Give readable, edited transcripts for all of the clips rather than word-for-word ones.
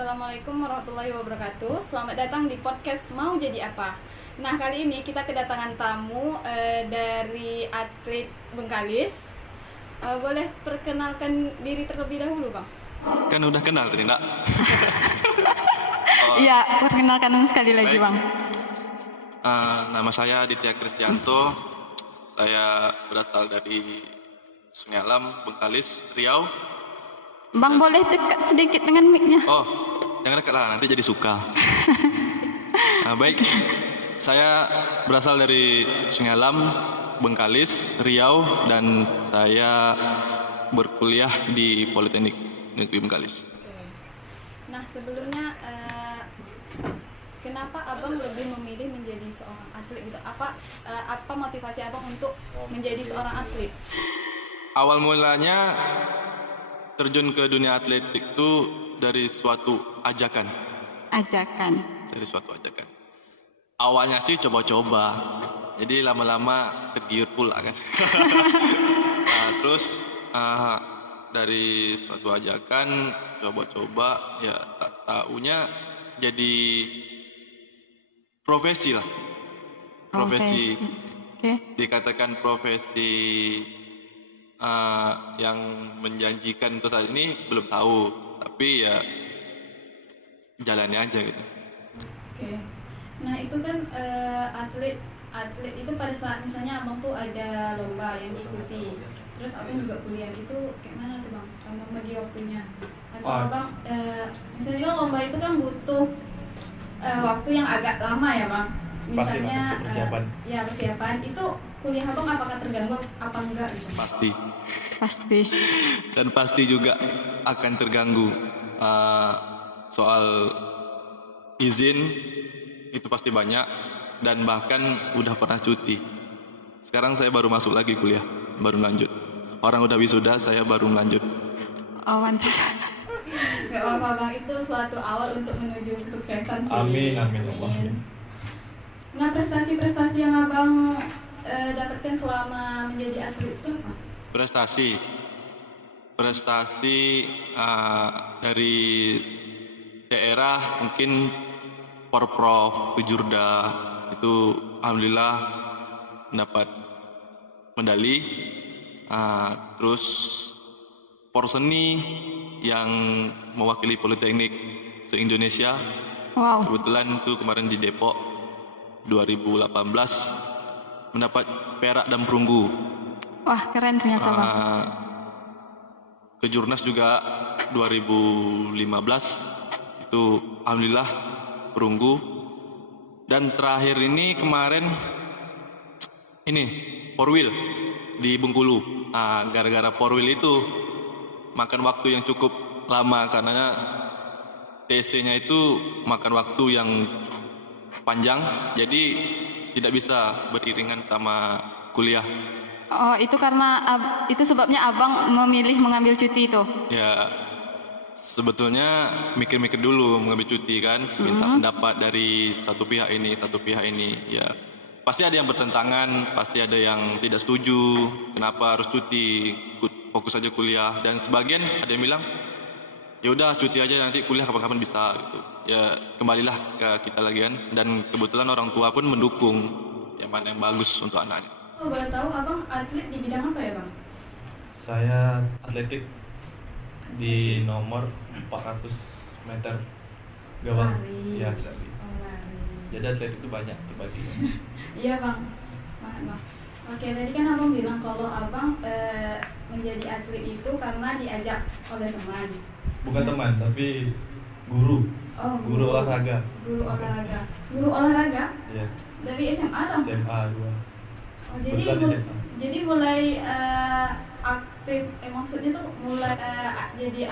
Assalamualaikum warahmatullahi wabarakatuh. Selamat datang di podcast Mau Jadi Apa. Nah, kali ini kita kedatangan tamu dari atlet Bengkalis. Boleh perkenalkan diri terlebih dahulu, Bang? Kan udah kenal tadi, enggak? Iya, perkenalkan sekali lagi, Baik. Bang. Nama saya Aditya Kristianto. Saya berasal dari Sungai Alam, Bengkalis, Riau. Bang, boleh dekat sedikit dengan mic-nya? Oh, jangan dekat lah, nanti jadi suka. Baik, saya berasal dari Sungai Alam, Bengkalis, Riau, dan saya berkuliah di Politeknik Negeri Bengkalis. Nah, sebelumnya kenapa Abang lebih memilih menjadi seorang atlet gitu? Apa motivasi Abang untuk menjadi seorang atlet? Awal mulanya terjun ke dunia atletik itu dari suatu ajakan. Dari suatu ajakan. Awalnya sih coba-coba, jadi lama-lama tergiur pula kan. Terus dari suatu ajakan coba-coba, ya tak taunya jadi profesi lah. Profesi. Oke. Dikatakan profesi yang menjanjikan untuk saat ini belum tahu, tapi ya jalannya aja gitu. Oke. Nah, itu kan atlet itu pada saat misalnya Abang tuh ada lomba yang diikuti, terus Abang juga kuliah, itu kayak mana tuh Bang? Abang bagi waktunya? Atau Abang misalnya lomba itu kan butuh waktu yang agak lama ya Bang? Misalnya persiapan itu kuliah Abang apakah terganggu apa enggak gitu? Pasti. Dan pasti juga akan terganggu soal izin, itu pasti banyak, dan bahkan udah pernah cuti. Sekarang saya baru masuk lagi kuliah, baru lanjut. Orang udah wisuda, saya baru lanjut. Oh, mantap. Gak apa-apa Bang, itu suatu awal untuk menuju kesuksesan sih. Amin. Nah, prestasi-prestasi yang Abang dapatkan selama menjadi atlet itu apa? Prestasi dari daerah mungkin Porprov, Kejurda, itu alhamdulillah mendapat medali. Terus Porseni yang mewakili Politeknik se-Indonesia. Wow. Kebetulan itu kemarin di Depok 2018 mendapat perak dan perunggu. Wah, keren ternyata, Bang. Kejurnas juga 2015 itu alhamdulillah perunggu. Dan terakhir ini kemarin ini Porwil di Bengkulu. Gara-gara Porwil itu makan waktu yang cukup lama karena TC-nya itu makan waktu yang panjang, jadi tidak bisa beriringan sama kuliah. Oh, itu karena itu sebabnya Abang memilih mengambil cuti itu? Ya, sebetulnya mikir-mikir dulu mengambil cuti kan, minta pendapat dari satu pihak ini. Ya, pasti ada yang bertentangan, pasti ada yang tidak setuju, kenapa harus cuti, fokus aja kuliah. Dan sebagian ada yang bilang, ya udah cuti aja, nanti kuliah kapan-kapan bisa gitu. Ya, kembalilah ke kita lagi kan. Dan kebetulan orang tua pun mendukung yang mana yang bagus untuk anaknya. Oh, boleh tahu Abang atlet di bidang apa ya Bang? Saya atletik di nomor 400 meter gawang. Lari. Ya, lari. Oh, lari. Jadi atletik itu banyak terbagi. Iya Bang, semangat Bang. Oke, tadi kan Abang bilang kalau Abang menjadi atlet itu karena diajak oleh teman. Bukan teman, tapi guru. Oh, Guru olahraga. Guru olahraga. Guru olahraga? Iya. Dari SMA dong? SMA 2. Oh, Kebetulan di SMA. jadi mulai aktif, maksudnya tuh mulai jadi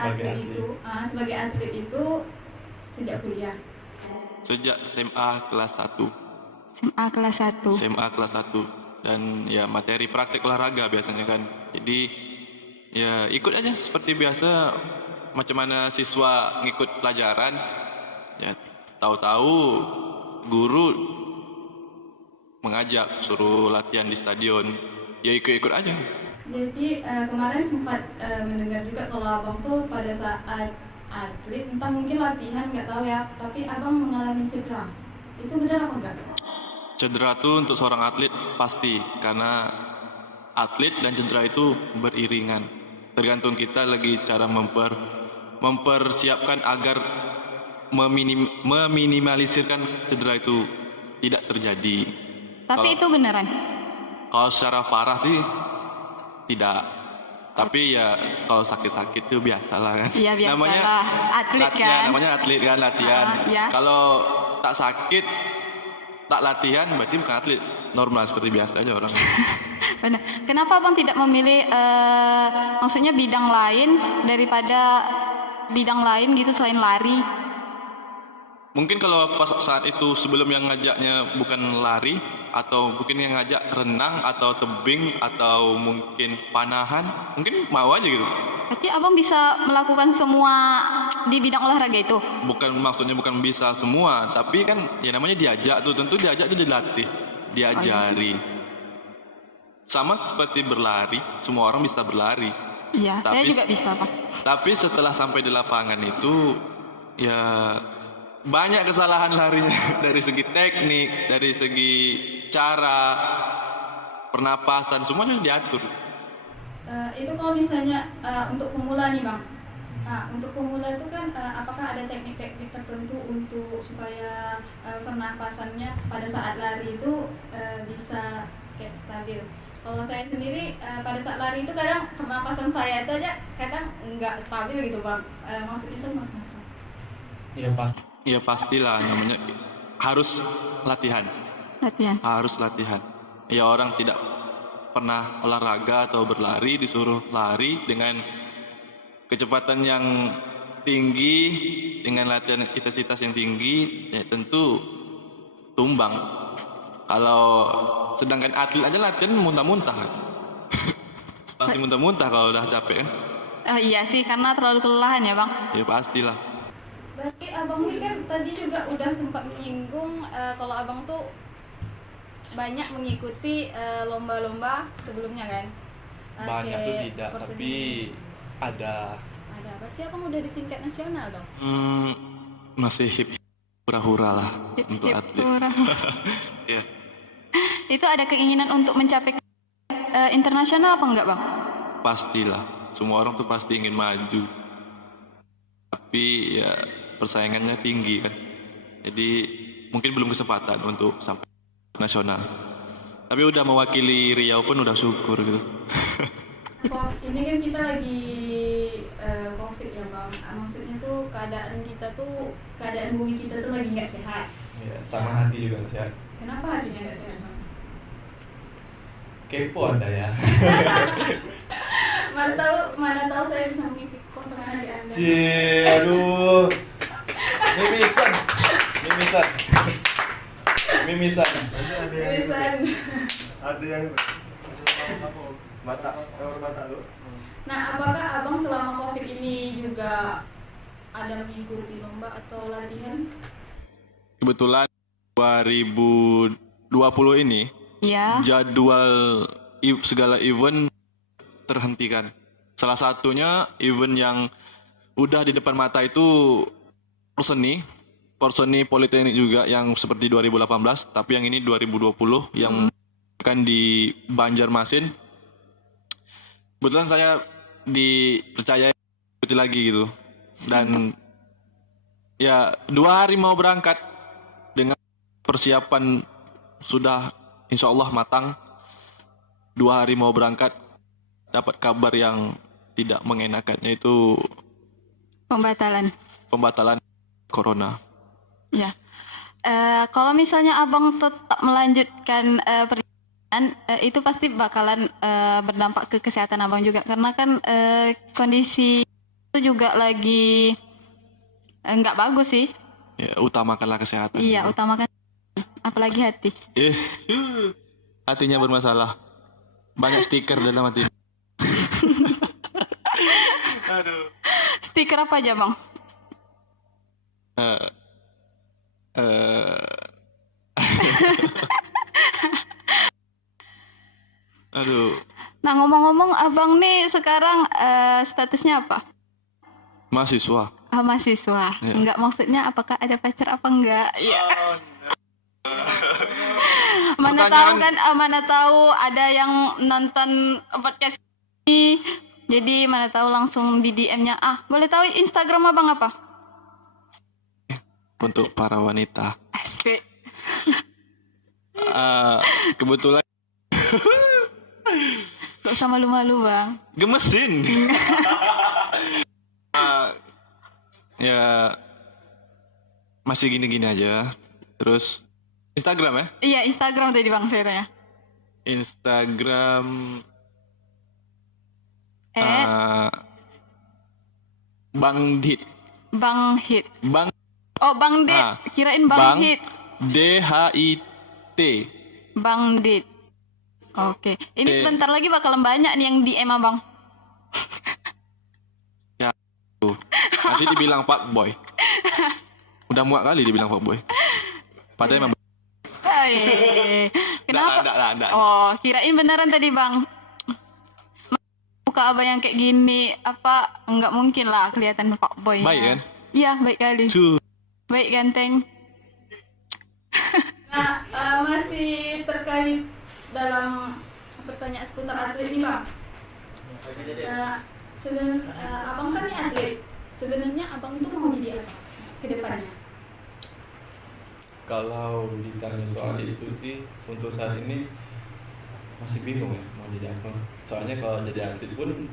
sebagai atlet itu sejak kuliah. Sejak SMA kelas 1. SMA kelas 1. SMA kelas 1. Dan ya materi praktik olahraga biasanya kan. Jadi ya ikut aja seperti biasa, macam mana siswa ngikut pelajaran. Ya tahu-tahu guru mengajak suruh latihan di stadion, ya ikut-ikut aja. Jadi kemarin sempat mendengar juga kalau Abang tuh pada saat atlet, entah mungkin latihan nggak tahu ya, tapi abang mengalami cedera. Itu benar apa enggak? Cedera tuh untuk seorang atlet pasti, karena atlet dan cedera itu beriringan. Tergantung kita lagi cara mempersiapkan agar meminimalisirkan cedera itu tidak terjadi. Tapi itu beneran. Kalau secara parah sih tidak. Tapi ya kalau sakit-sakit itu biasalah kan. Iya, biasalah. Namanya Atlet latihan, kan? namanya atlet kan, latihan. Ya. Kalau tak sakit, tak latihan berarti bukan atlet. Normal seperti biasa aja orang. Benar. Kenapa abang tidak memilih maksudnya bidang lain daripada bidang lain gitu selain lari? Mungkin kalau pas saat itu sebelum yang ngajaknya bukan lari, atau mungkin yang ngajak renang atau tebing atau mungkin panahan, mungkin mau aja gitu. Berarti abang bisa melakukan semua di bidang olahraga itu? Maksudnya bukan bisa semua, tapi kan ya namanya diajak tuh, tentu diajak tuh dilatih, diajari. Sama seperti berlari, semua orang bisa berlari. Iya, saya Tapi- juga bisa, Pak. Tapi setelah sampai di lapangan itu ya banyak kesalahan larinya dari segi teknik, dari segi cara pernapasan, semuanya diatur. Itu kalau misalnya untuk pemula nih bang, untuk pemula itu kan apakah ada teknik-teknik tertentu untuk supaya pernapasannya pada saat lari itu bisa kayak stabil. Kalau saya sendiri pada saat lari itu kadang pernapasan saya itu aja kadang nggak stabil gitu bang. Maksudnya itu mas-masan. Iya pasti. Ya pastilah, namanya harus latihan. Harus latihan. Ya orang tidak pernah olahraga atau berlari disuruh lari dengan kecepatan yang tinggi, dengan latihan intensitas yang tinggi, ya tentu tumbang. Kalau sedangkan atlet aja latihan muntah-muntah kan. Pasti muntah-muntah kalau udah capek kan. Iya sih, karena terlalu kelelahan ya, Bang. Ya pastilah. Berarti abang ini kan tadi juga udah sempat menyinggung kalau abang tuh banyak mengikuti lomba-lomba sebelumnya kan? Banyak tuh Kayak tidak, Perseni. tapi ada. Ada. Berarti abang udah di tingkat nasional dong? Masih hura-hura lah untuk Hip, atlet. hura. Ya. Itu ada keinginan untuk mencapai internasional apa enggak, Bang? Pastilah, semua orang tuh pasti ingin maju. Tapi ya persaingannya tinggi kan. Jadi mungkin belum kesempatan untuk sampai nasional. Tapi udah mewakili Riau pun udah syukur gitu. Kok ini kan kita lagi COVID ya bang. Maksudnya tuh keadaan kita tuh, keadaan bumi kita tuh lagi nggak sehat. Ya, sama hati juga nggak sehat. Kenapa hatinya nggak sehat bang? Kepo Anda ya. Mana tahu saya bisa mengisi kekosongan hati anda. Aduh. Mimisan. Mimisan. Tulisan. Ada yang mata, kamar mata lu. Nah, apakah abang selama COVID ini juga ada mengikuti lomba atau latihan? Kebetulan 2020 ini Iya. jadwal segala event terhentikan. Salah satunya event yang udah di depan mata itu Porseni Politeknik juga yang seperti 2018, tapi yang ini 2020 yang kan di Banjarmasin. Kebetulan saya dipercaya ikuti lagi gitu. Dan ya 2 hari mau berangkat dengan persiapan sudah insya Allah matang. 2 hari mau berangkat dapat kabar yang tidak mengenakan, yaitu pembatalan corona. Ya. Kalau misalnya abang tetap melanjutkan perjalanan, itu pasti bakalan berdampak ke kesehatan abang juga, karena kan kondisi itu juga lagi nggak bagus sih. Ya, utamakanlah kesehatan. Iya, utamakan apalagi hati. Hatinya bermasalah. Banyak stiker dalam hati. Aduh. Stiker apa aja, Bang? Aduh. Nah, ngomong-ngomong, abang nih sekarang statusnya apa? Mahasiswa. mahasiswa. Ya. Enggak, maksudnya apakah ada pacar apa enggak? Ya. Mana tahu kan, mana tahu ada yang nonton podcast ini. Jadi mana tahu langsung di DM-nya. Boleh tahu Instagram Abang apa? Untuk para wanita. Asik. Kebetulan Gak usah malu-malu, Bang. gemesin. Ya masih gini-gini aja. Terus Instagram ya? Iya, Instagram tadi Bang saya tanya. Instagram Bang Dit. Bang Hits. Bang Oh, Bang Dit. Kirain Bang Bang Hits. DHIT. Bang Dit. Oke. Ini sebentar lagi bakalan banyak nih yang DM Abang. Tuh. Nanti dibilang Pak Boy. Udah muak kali dibilang Pak Boy. Padahal emang Kenapa? Enggak. Oh, kirain beneran tadi Bang. Muka Abang yang kayak gini, apa enggak mungkin lah kelihatan Pak Boy. Baik kan? Iya, baik kali. Tuh. Baik ganteng. Nah, masih terkait dalam pertanyaan seputar atlet nih Bang. Abang kan nih atlet. Sebenarnya Abang itu mau jadi apa ke depannya? Kalau ditanya soal itu sih untuk saat ini masih bingung ya mau jadi apa. Soalnya kalau jadi atlet pun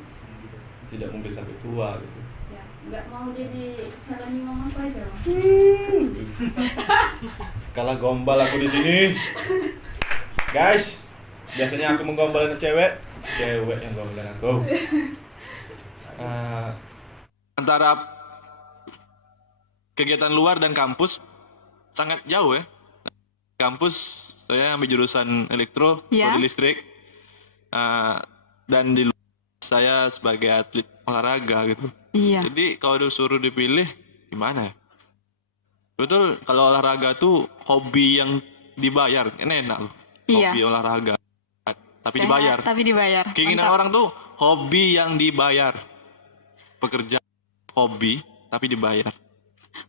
tidak mungkin sampai tua gitu. Ya, nggak mau jadi calon imam apa aja Bang? Kalah gombal aku di sini. Guys, biasanya aku menggombalin cewek yang gombalin aku. Antara kegiatan luar dan kampus sangat jauh ya. Kampus saya ambil jurusan elektro, Ya. prodi listrik. Dan di luar saya sebagai atlet olahraga gitu. Iya. Jadi kalau disuruh dipilih gimana ya? Betul, kalau olahraga tuh hobi yang dibayar, ini enak loh. Iya. Hobi olahraga, tapi Sehat, dibayar. Tapi dibayar. Keinginan Mantap. orang tuh hobi yang dibayar. Pekerjaan hobi tapi dibayar.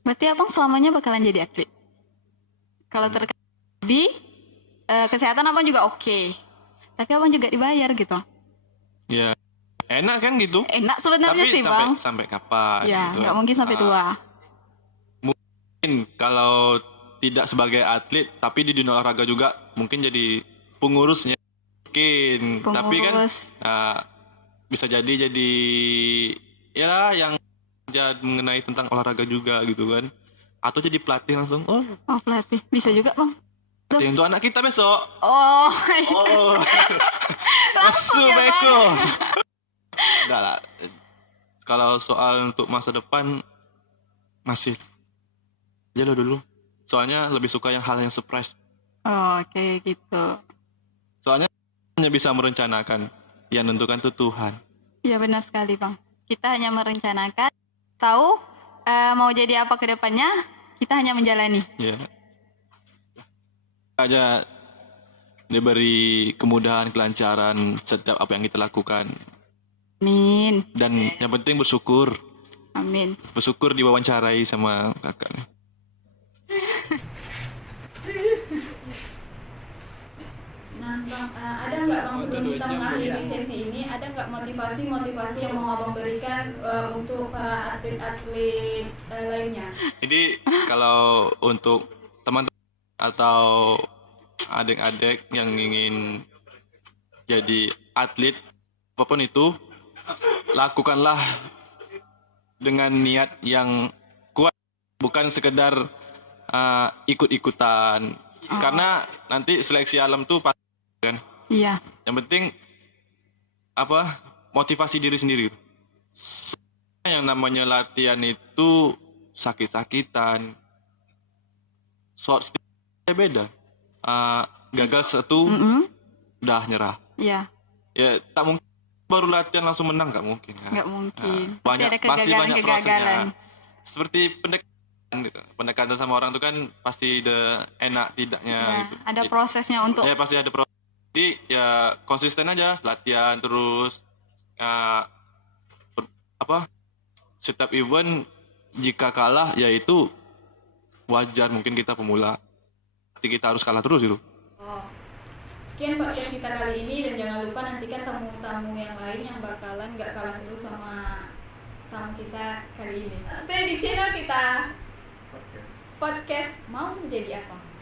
Berarti Abang selamanya bakalan jadi atlet. Kalau terkait hobi, kesehatan Abang juga oke. Tapi Abang juga dibayar gitu. Ya, enak kan gitu. Enak sebenarnya Tapi sih sampai Bang. sampai kapan? Ya, gitu nggak kan. mungkin sampai tua. Mungkin kalau tidak sebagai atlet, tapi di dunia olahraga juga mungkin jadi pengurusnya. Mungkin. Tapi kan Pengurus. bisa jadi ya yang mengenai tentang olahraga juga gitu kan. Atau jadi pelatih langsung. Oh, Oh, pelatih. Bisa juga Bang. pelatih untuk anak kita besok. Oh, Oh. Langsung Asu ya, beko. Enggak lah. Kalau soal untuk masa depan masih aja lo dulu. Soalnya lebih suka yang hal yang surprise. Oh, oke gitu. Soalnya hanya bisa merencanakan. Yang menentukan itu Tuhan. Iya benar sekali Bang. Kita hanya merencanakan, tahu mau jadi apa ke depannya, kita hanya menjalani. Ya. Aja diberi kemudahan, kelancaran setiap apa yang kita lakukan. Amin. Dan yang penting bersyukur. Amin. Bersyukur diwawancarai sama kakak. Nah, Bang, ada nggak Bang sebelum kita mengakhiri sesi ini, ada nggak motivasi yang mau Abang berikan untuk para atlet-atlet lainnya? Jadi kalau untuk teman-teman atau adik-adik yang ingin jadi atlet apapun itu, lakukanlah dengan niat yang kuat, bukan sekedar ikut-ikutan. Karena nanti seleksi alam tuh pasti kan. Iya. Yang penting motivasi diri sendiri. Yang namanya latihan itu sakit-sakitan. Short beda. Gagal satu udah nyerah. Iya. Ya tak mungkin baru latihan langsung menang, nggak mungkin kan. Nggak mungkin. Pasti Banyak, ada pasti banyak kegagalan-kegagalan. prosesnya. Seperti pendekatan sama orang itu kan pasti ada enak tidaknya Ya, gitu. ada prosesnya untuk Ya pasti ada proses. Jadi ya konsisten aja latihan terus. Setiap event jika kalah ya itu wajar, mungkin kita pemula. Tapi kita harus kalah terus gitu. Oh. Sekian podcast kita kali ini, dan jangan lupa nantikan tamu-tamu yang lain yang bakalan gak kalah seru sama tamu kita kali ini. Stay di channel kita. Podcast Mau Menjadi Apa.